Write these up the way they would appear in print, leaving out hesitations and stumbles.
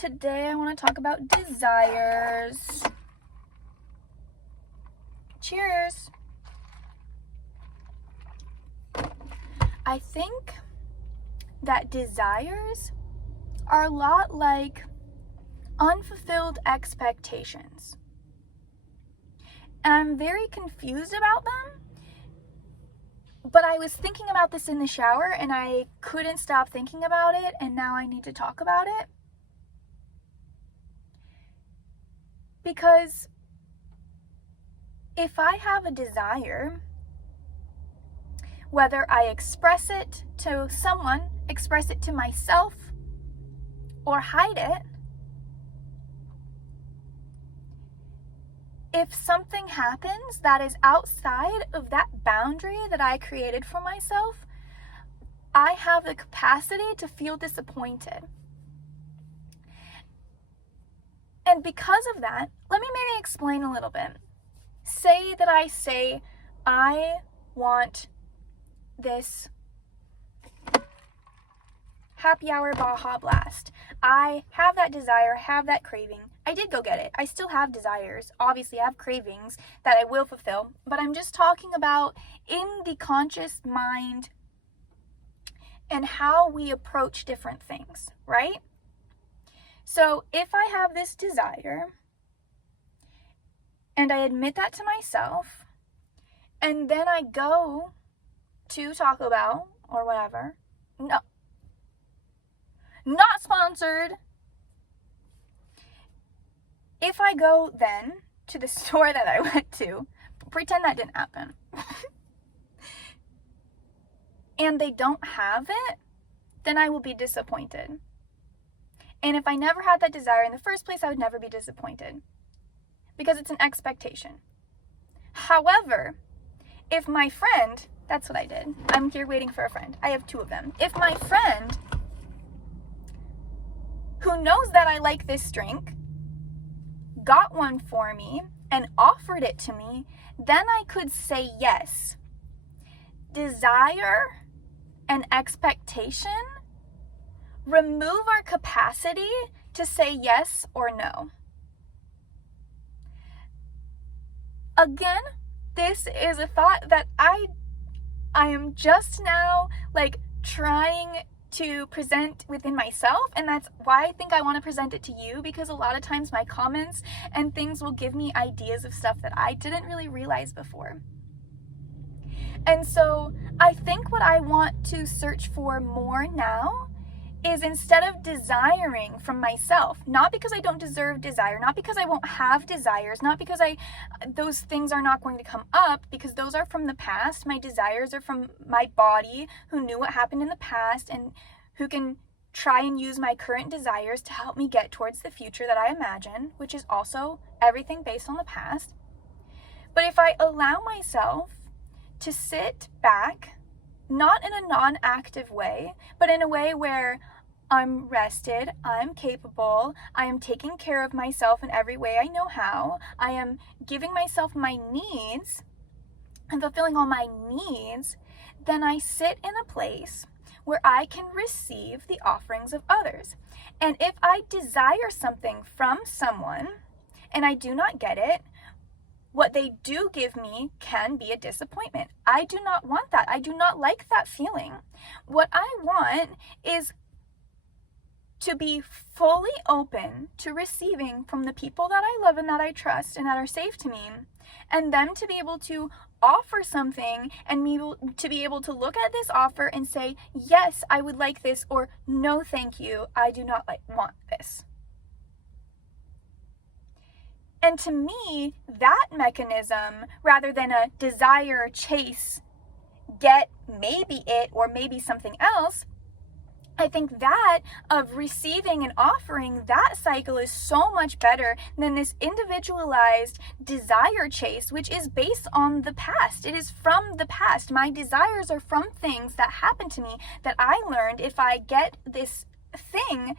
today I want to talk about desires. Cheers. I think that desires are a lot like unfulfilled expectations. And I'm very confused about them. But I was thinking about this in the shower and I couldn't stop thinking about it, and now I need to talk about it. Because if I have a desire, whether I express it to someone, express it to myself, or hide it, if something happens that is outside of that boundary that I created for myself, I have the capacity to feel disappointed. And because of that, let me maybe explain a little bit. Say that I say, I want this happy hour Baja Blast. I have that desire, have that craving. I did go get it. I still have desires. Obviously, I have cravings that I will fulfill. But I'm just talking about in the conscious mind and how we approach different things, right? So if I have this desire and I admit that to myself, and then I go to Taco Bell or whatever, no, not sponsored. If I go then to the store that I went to, pretend that didn't happen, and they don't have it, then I will be disappointed. And if I never had that desire in the first place, I would never be disappointed because it's an expectation. However, if my friend, that's what I did. I'm here waiting for a friend. I have 2 of them. If my friend, who knows that I like this drink, got one for me and offered it to me, then I could say yes. Desire and expectation remove our capacity to say yes or no. Again, this is a thought that I am just now trying to present within myself, and that's why I think I want to present it to you, because a lot of times my comments and things will give me ideas of stuff that I didn't really realize before. And so I think what I want to search for more now is, instead of desiring from myself, not because I don't deserve desire, not because I won't have desires, not because those things are not going to come up, because those are from the past. My desires are from my body, who knew what happened in the past and who can try and use my current desires to help me get towards the future that I imagine, which is also everything based on the past. But if I allow myself to sit back, not in a non-active way, but in a way where I'm rested, I'm capable, I am taking care of myself in every way I know how, I am giving myself my needs and fulfilling all my needs, then I sit in a place where I can receive the offerings of others. And if I desire something from someone and I do not get it, what they do give me can be a disappointment. I do not want that. I do not like that feeling. What I want is to be fully open to receiving from the people that I love and that I trust and that are safe to me, and them to be able to offer something and me to be able to look at this offer and say, yes, I would like this, or no, thank you, I do not want this. And to me, that mechanism, rather than a desire, chase, get maybe it or maybe something else, I think that of receiving and offering, that cycle is so much better than this individualized desire chase, which is based on the past. It is from the past. My desires are from things that happened to me that I learned if I get this thing,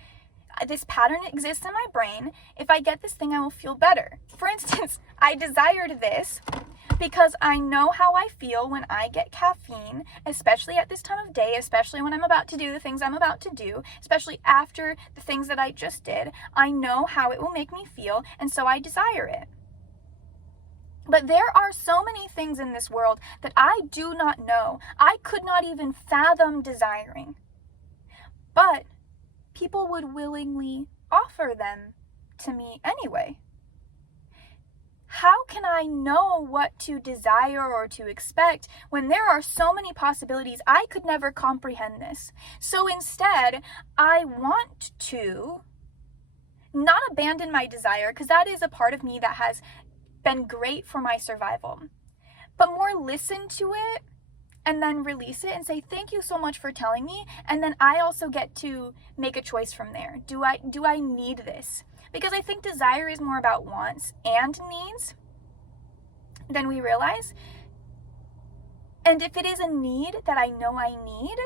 this pattern exists in my brain. If I get this thing, I will feel better. For instance, I desired this. because I know how I feel when I get caffeine, especially at this time of day, especially when I'm about to do the things I'm about to do, especially after the things that I just did. I know how it will make me feel, and so I desire it. But there are so many things in this world that I do not know. I could not even fathom desiring. But people would willingly offer them to me anyway. How can I know what to desire or to expect when there are so many possibilities? I could never comprehend this. So instead, I want to not abandon my desire, because that is a part of me that has been great for my survival, but more listen to it and then release it and say, thank you so much for telling me. And then I also get to make a choice from there. Do I need this? Because I think desire is more about wants and needs than we realize. And if it is a need that I know I need,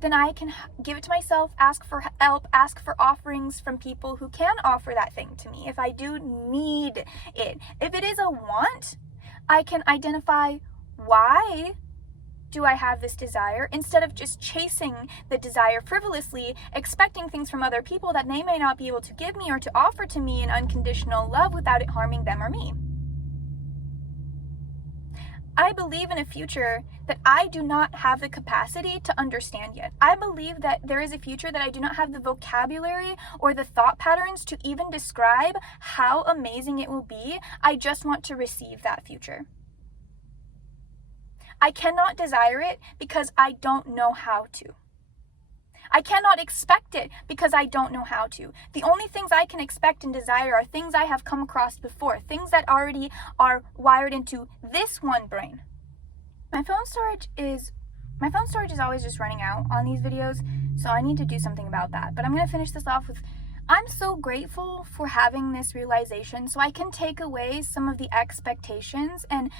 then I can give it to myself, ask for help, ask for offerings from people who can offer that thing to me if I do need it. If it is a want, I can identify why do I have this desire instead of just chasing the desire frivolously, expecting things from other people that they may not be able to give me or to offer to me in unconditional love without it harming them or me. I believe in a future that I do not have the capacity to understand yet. I believe that there is a future that I do not have the vocabulary or the thought patterns to even describe how amazing it will be. I just want to receive that future. I cannot desire it because I don't know how to. I cannot expect it because I don't know how to. The only things I can expect and desire are things I have come across before, things that already are wired into this one brain. My phone storage is always just running out on these videos, so I need to do something about that. But I'm going to finish this off with, I'm so grateful for having this realization so I can take away some of the expectations and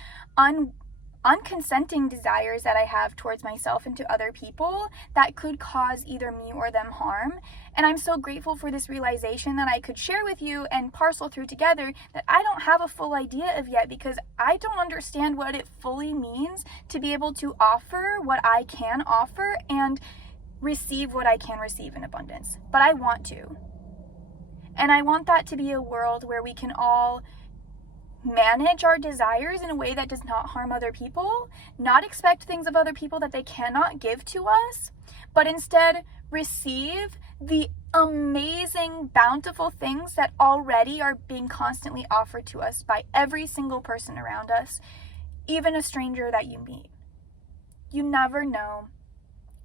unconsenting desires that I have towards myself and to other people that could cause either me or them harm. And I'm so grateful for this realization that I could share with you and parcel through together that I don't have a full idea of yet, because I don't understand what it fully means to be able to offer what I can offer and receive what I can receive in abundance. But I want to. And I want that to be a world where we can all manage our desires in a way that does not harm other people, not expect things of other people that they cannot give to us, but instead receive the amazing, bountiful things that already are being constantly offered to us by every single person around us, even a stranger that you meet. You never know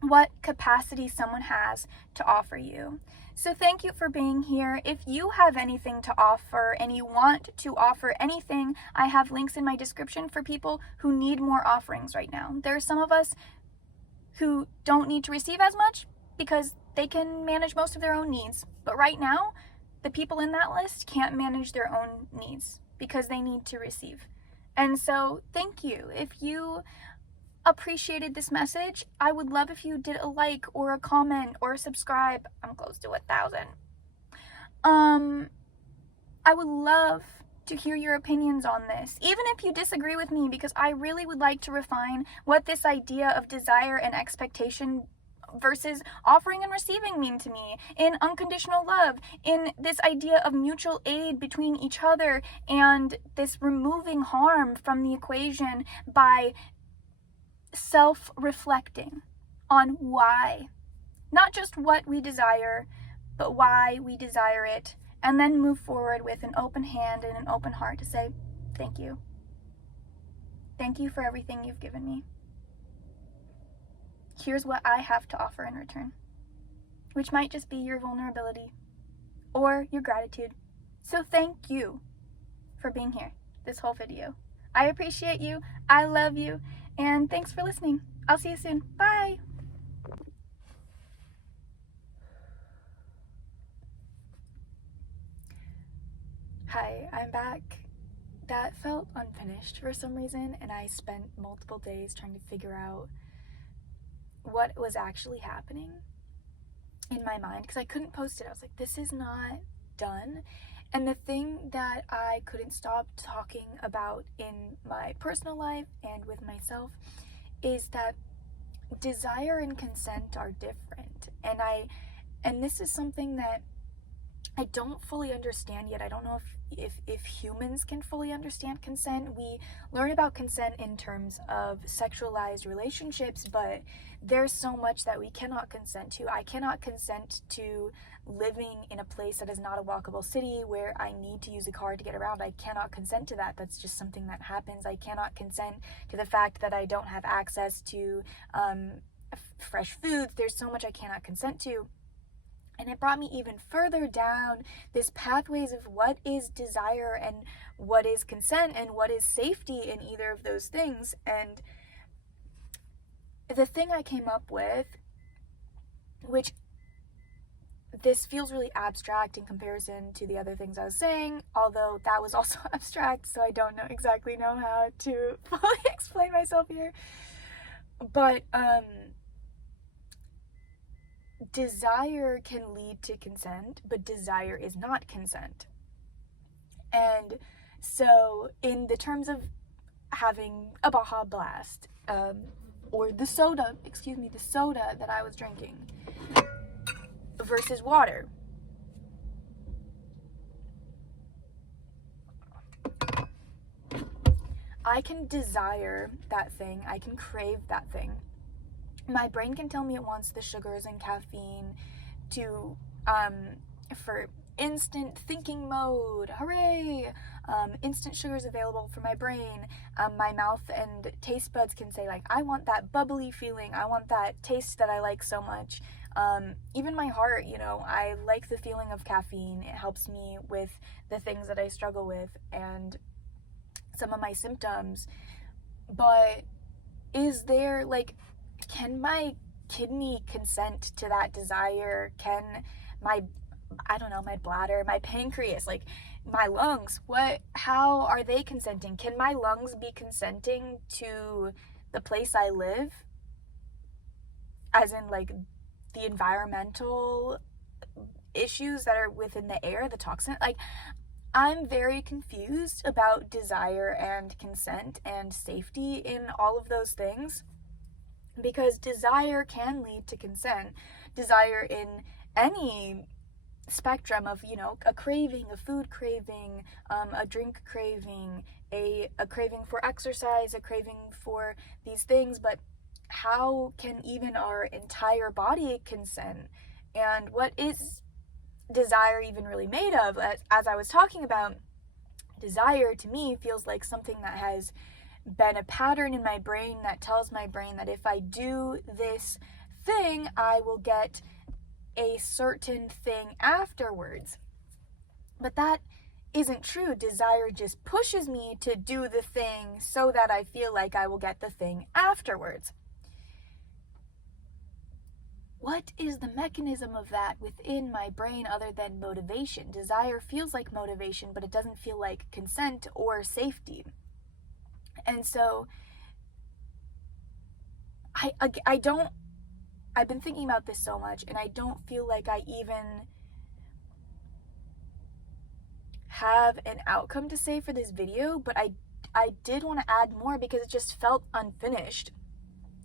what capacity someone has to offer you. So thank you for being here. If you have anything to offer and you want to offer anything, I have links in my description for people who need more offerings right now. There are some of us who don't need to receive as much because they can manage most of their own needs. But right now, the people in that list can't manage their own needs because they need to receive. And so thank you. If you appreciated this message, I would love if you did a like or a comment or a subscribe. I'm close to 1,000. I would love to hear your opinions on this, even if you disagree with me, because I really would like to refine what this idea of desire and expectation versus offering and receiving mean to me in unconditional love, in this idea of mutual aid between each other, and this removing harm from the equation by self-reflecting on why, not just what we desire, but why we desire it, and then move forward with an open hand and an open heart to say, thank you. Thank you for everything you've given me. Here's what I have to offer in return, which might just be your vulnerability or your gratitude. So thank you for being here this whole video. I appreciate you. I love you. And thanks for listening. I'll see you soon. Bye. Hi, I'm back. That felt unfinished for some reason, and I spent multiple days trying to figure out what was actually happening in my mind because I couldn't post it. I was like, this is not done. And the thing that I couldn't stop talking about in my personal life and with myself is that desire and consent are different. And this is something that I don't fully understand yet. I don't know if humans can fully understand consent. We learn about consent in terms of sexualized relationships, but there's so much that we cannot consent to. I cannot consent to living in a place that is not a walkable city where I need to use a car to get around. I cannot consent to that. That's just something that happens. I cannot consent to the fact that I don't have access to fresh foods. There's so much I cannot consent to. And it brought me even further down this pathways of what is desire and what is consent and what is safety in either of those things. And the thing I came up with, which this feels really abstract in comparison to the other things I was saying, although that was also abstract, so I don't exactly know how to fully explain myself here. But desire can lead to consent, but desire is not consent. And so in the terms of having a Baja Blast, or the soda that I was drinking versus water, I can desire that thing, I can crave that thing. My brain can tell me it wants the sugars and caffeine to, for instant thinking mode, hooray! Instant sugars available for my brain. My mouth and taste buds can say, like, I want that bubbly feeling, I want that taste that I like so much. Even my heart, I like the feeling of caffeine. It helps me with the things that I struggle with and some of my symptoms. But is there, can my kidney consent to that desire? Can my bladder, my pancreas, my lungs, how are they consenting? Can my lungs be consenting to the place I live? As in, the environmental issues that are within the air, the toxin? I'm very confused about desire and consent and safety in all of those things. Because desire can lead to consent. Desire in any spectrum of, a craving, a food craving, a drink craving, a craving for exercise, a craving for these things. But how can even our entire body consent? And what is desire even really made of? As I was talking about, desire to me feels like something that has been a pattern in my brain that tells my brain that if I do this thing, I will get a certain thing afterwards. But that isn't true. Desire just pushes me to do the thing so that I feel like I will get the thing afterwards. What is the mechanism of that within my brain other than motivation? Desire feels like motivation, but it doesn't feel like consent or safety. And so I've been thinking about this so much, and I don't feel like I even have an outcome to say for this video, but I did want to add more because it just felt unfinished,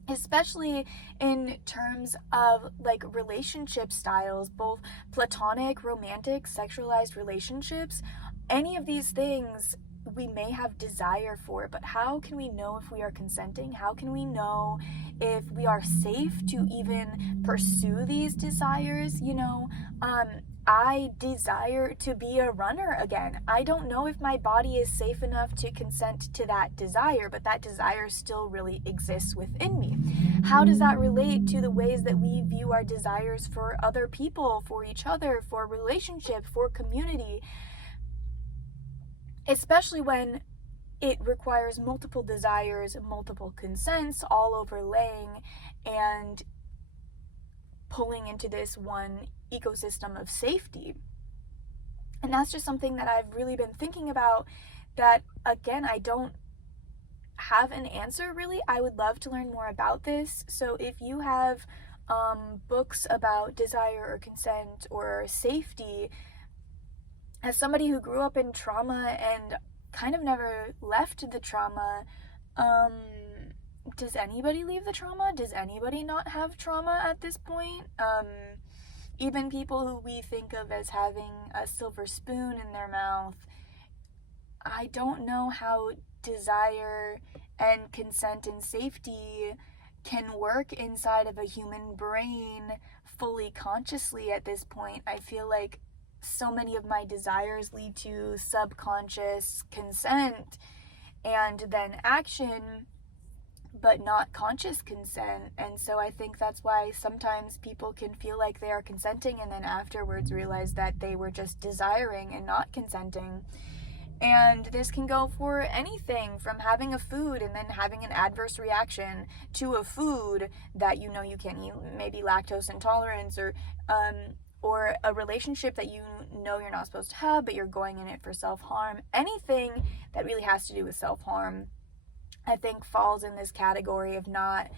especially in terms of relationship styles, both platonic, romantic, sexualized relationships. Any of these things we may have desire for, but how can we know if we are consenting? How can we know if we are safe to even pursue these desires? I desire to be a runner again. I don't know if my body is safe enough to consent to that desire, but that desire still really exists within me. How does that relate to the ways that we view our desires for other people, for each other, for relationship, for community? Especially when it requires multiple desires, multiple consents, all overlaying and pulling into this one ecosystem of safety. And that's just something that I've really been thinking about, that, again, I don't have an answer really. I would love to learn more about this. So if you have books about desire or consent or safety, as somebody who grew up in trauma and kind of never left the trauma, does anybody leave the trauma? Does anybody not have trauma at this point? Even people who we think of as having a silver spoon in their mouth, I don't know how desire and consent and safety can work inside of a human brain fully consciously at this point. I feel like so many of my desires lead to subconscious consent and then action, but not conscious consent. And so I think that's why sometimes people can feel like they are consenting and then afterwards realize that they were just desiring and not consenting. And this can go for anything from having a food and then having an adverse reaction to a food that you know you can't eat, maybe lactose intolerance, or a relationship that you know you're not supposed to have, but you're going in it for self-harm. Anything that really has to do with self-harm, I think, falls in this category of not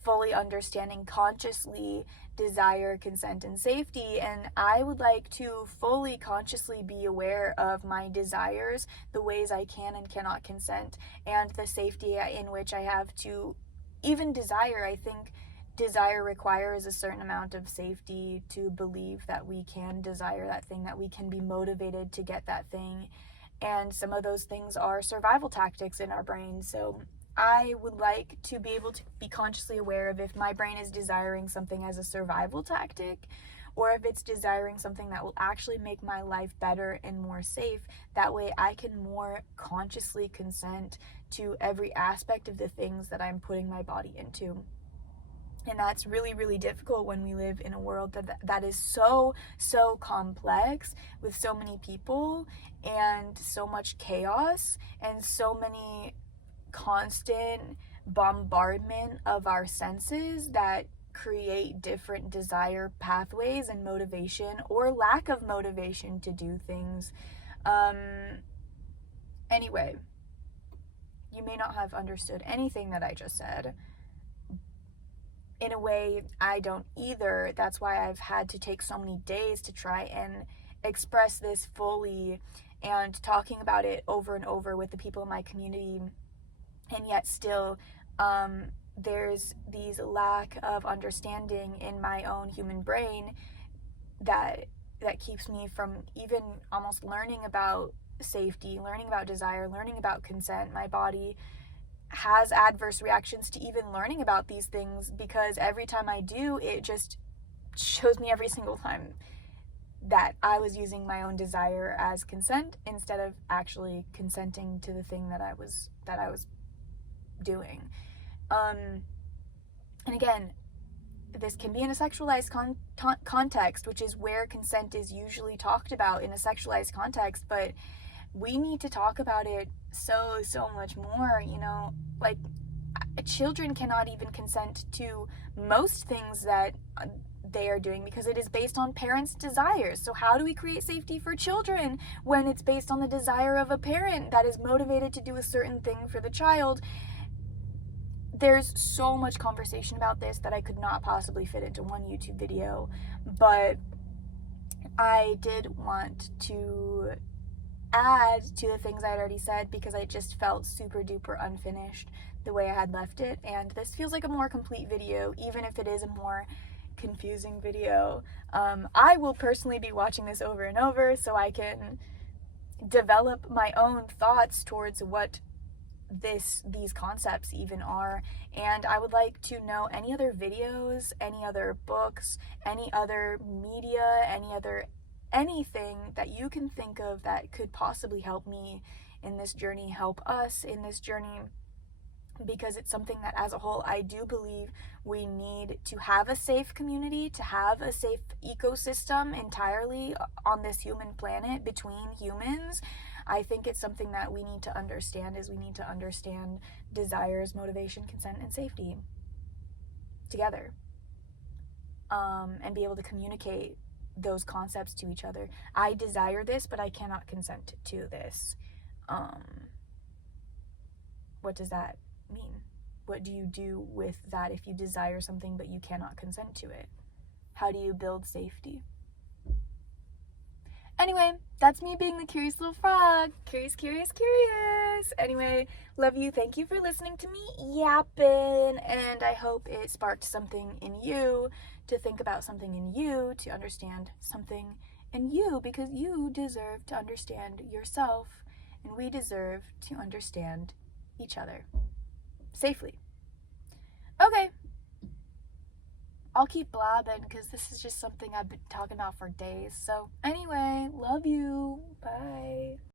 fully understanding consciously desire, consent, and safety. And I would like to fully consciously be aware of my desires, the ways I can and cannot consent, and the safety in which I have to even desire. I think desire requires a certain amount of safety to believe that we can desire that thing, that we can be motivated to get that thing. And some of those things are survival tactics in our brain. So I would like to be able to be consciously aware of if my brain is desiring something as a survival tactic, or if it's desiring something that will actually make my life better and more safe. That way I can more consciously consent to every aspect of the things that I'm putting my body into. And that's really, really difficult when we live in a world that is so complex, with so many people and so much chaos and so many constant bombardment of our senses that create different desire pathways and motivation or lack of motivation to do things. Anyway, you may not have understood anything that I just said. In a way, I don't either. That's why I've had to take so many days to try and express this fully and talking about it over and over with the people in my community. And yet still, there's these lack of understanding in my own human brain that keeps me from even almost learning about safety, learning about desire, learning about consent. My body has adverse reactions to even learning about these things, because every time I do, it just shows me every single time that I was using my own desire as consent instead of actually consenting to the thing that I was doing. And again, this can be in a sexualized context, which is where consent is usually talked about, in a sexualized context, but we need to talk about it so much more. You know, like, children cannot even consent to most things that they are doing because it is based on parents' desires. So how do we create safety for children when it's based on the desire of a parent that is motivated to do a certain thing for the child? There's so much conversation about this that I could not possibly fit into one YouTube video, but I did want to add to the things I had already said because I just felt super duper unfinished the way I had left it, and this feels like a more complete video, even if it is a more confusing video. I will personally be watching this over and over so I can develop my own thoughts towards what these concepts even are. And I would like to know any other videos, any other books, any other media, anything that you can think of that could possibly help me in this journey, help us in this journey, because it's something that as a whole I do believe we need to have a safe community, to have a safe ecosystem entirely on this human planet between humans. I think it's something that we need to understand, is we need to understand desires, motivation, consent, and safety together, and be able to communicate those concepts to each other. I desire this, but I cannot consent to this. What does that mean? What do you do with that if you desire something but you cannot consent to it? How do you build safety? Anyway, that's me being the curious little frog. Curious, curious, curious. Anyway, love you. Thank you for listening to me yapping. And I hope it sparked something in you to think about something in you, to understand something in you, because you deserve to understand yourself. And we deserve to understand each other safely. Okay. I'll keep blabbing because this is just something I've been talking about for days. So anyway, love you. Bye.